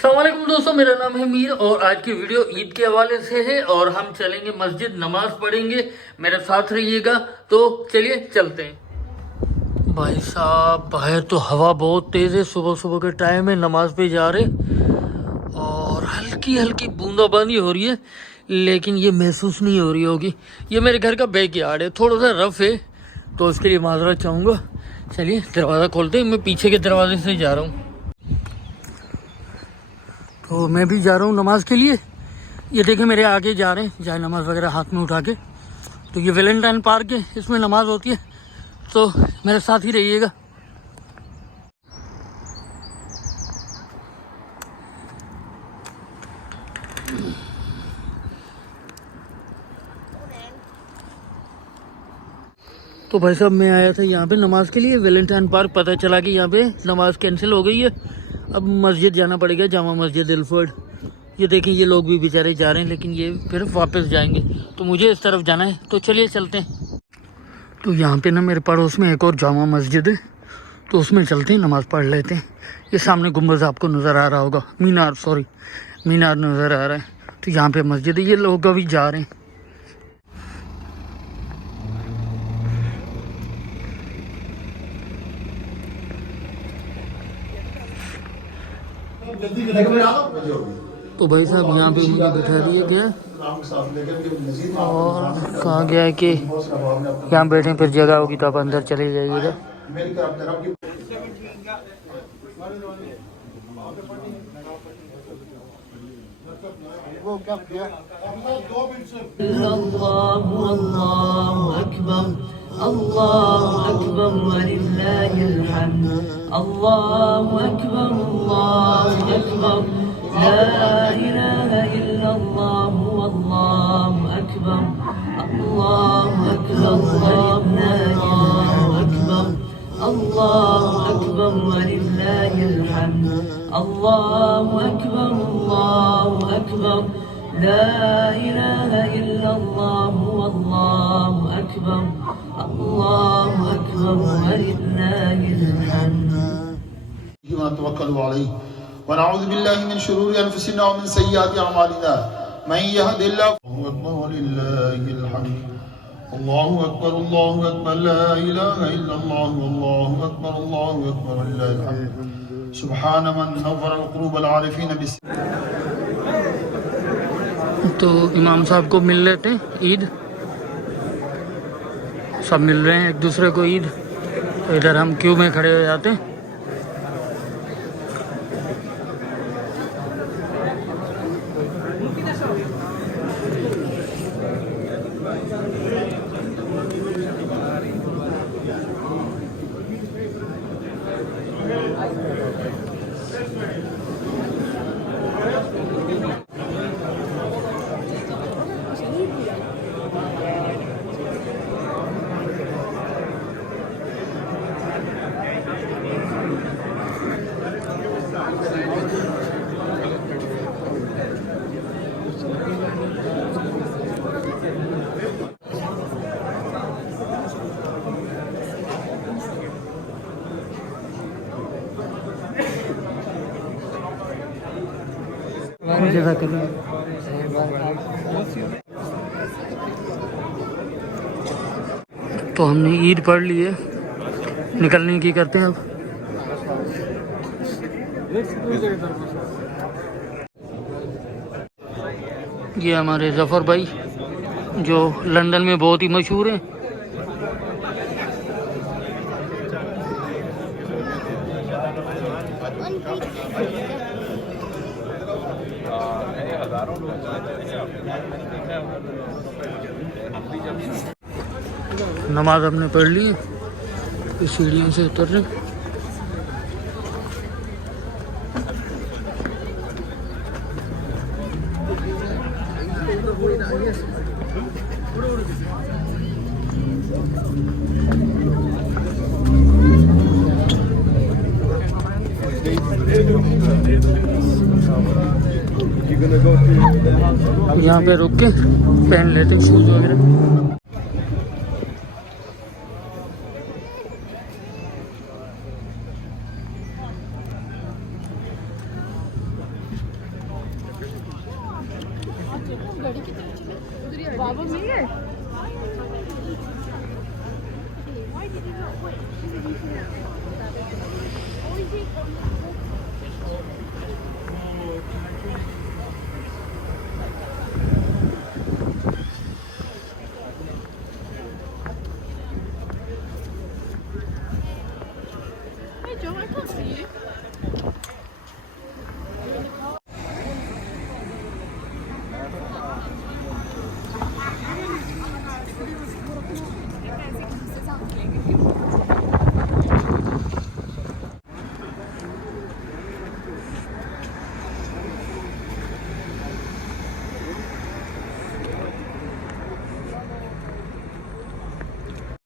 अस्सलामुअलैकुम दोस्तों, मेरा नाम है मीर और आज की वीडियो ईद के हवाले से है और हम चलेंगे मस्जिद, नमाज पढ़ेंगे। मेरे साथ रहिएगा। तो चलिए चलते हैं। भाई साहब, बाहर तो हवा बहुत तेज़ है। सुबह सुबह के टाइम है, नमाज पे जा रहे और हल्की हल्की बूंदाबांदी हो रही है, लेकिन ये महसूस नहीं हो रही होगी। ये मेरे घर का बैक यार्ड है, थोड़ा सा रफ है, तो उसके लिए माजरत चाहूँगा। चलिए दरवाज़ा खोलते हैं। मैं पीछे के दरवाजे से जा रहा हूँ, तो मैं भी जा रहा हूँ नमाज के लिए। ये देखें मेरे आगे जा रहे हैं, जाए नमाज वगैरह हाथ में उठा के। तो ये वैलेंटाइन पार्क है, इसमें नमाज होती है, तो मेरे साथ ही रहिएगा। तो भाई साहब, मैं आया था यहाँ पे नमाज के लिए वैलेंटाइन पार्क। पता चला कि यहाँ पे नमाज कैंसिल हो गई है, अब मस्जिद जाना पड़ेगा, जामा मस्जिद इल्फर्ड। ये देखें, ये लोग भी बेचारे जा रहे हैं, लेकिन ये फिर वापस जाएंगे, तो मुझे इस तरफ जाना है। तो चलिए चलते हैं। तो यहाँ पे ना मेरे पड़ोस में एक और जामा मस्जिद है, तो उसमें चलते हैं, नमाज़ पढ़ लेते हैं। ये सामने गुम्बद आपको नज़र आ रहा होगा, मीनार नज़र आ रहा है। तो यहाँ पे मस्जिद है, ये लोग अभी जा रहे हैं। तो भाई साहब, यहाँ पे मुझे बैठा दिया गया और कहा गया है कि यहाँ बैठे, फिर जगह होगी तो आप अंदर चले जाइएगा। अल्लाहु अकबर वलिल्लाहिल हम्द। अल्लाहु अकबर अल्लाहु अकबर ला इलाहा इल्लल्लाह अल्लाहु अकबर। अल्लाहु अकबर ला इलाहा अकबर। अल्लाहु अकबर वलिल्लाहिल हम्द। अल्लाहु अकबर अल्लाहु अकबर ला इलाहा इल्लल्लाह अल्लाहु अकबर। अल्लाहु अकबर वलिल्लाहिल हम्द। व नऊज़ु बिल्लाहि मिन शुरूरि अनफुसिना व मिन सय्यिआति अअमालिना मन यहदिल्लाहु वलिल्लाहिल हम्द। अल्लाहु अकबर ला इलाहा इल्लल्लाह अल्लाहु अकबर वलिल्लाहिल हम्द। सुब्हान मन नव्वर अल क़ुलूब अल आरिफीन बिस। तो इमाम साहब को मिल लेते हैं, ईद सब मिल रहे हैं एक दूसरे को ईद। तो इधर हम क्यू में खड़े हो जाते हैं। तो हमने ईद पढ़ ली है, निकलने की करते हैं अब। ये हमारे जफ़र भाई जो लंदन में बहुत ही मशहूर हैं। नमाज हमने पढ़ ली, इस सीढ़ियों से उतर रहे। यहाँ पे रुक के पहन लेते हैं शूज़ वगैरह। लड़ी की तरफ चले बाबा मिल गए Hey Joe, I can't see you.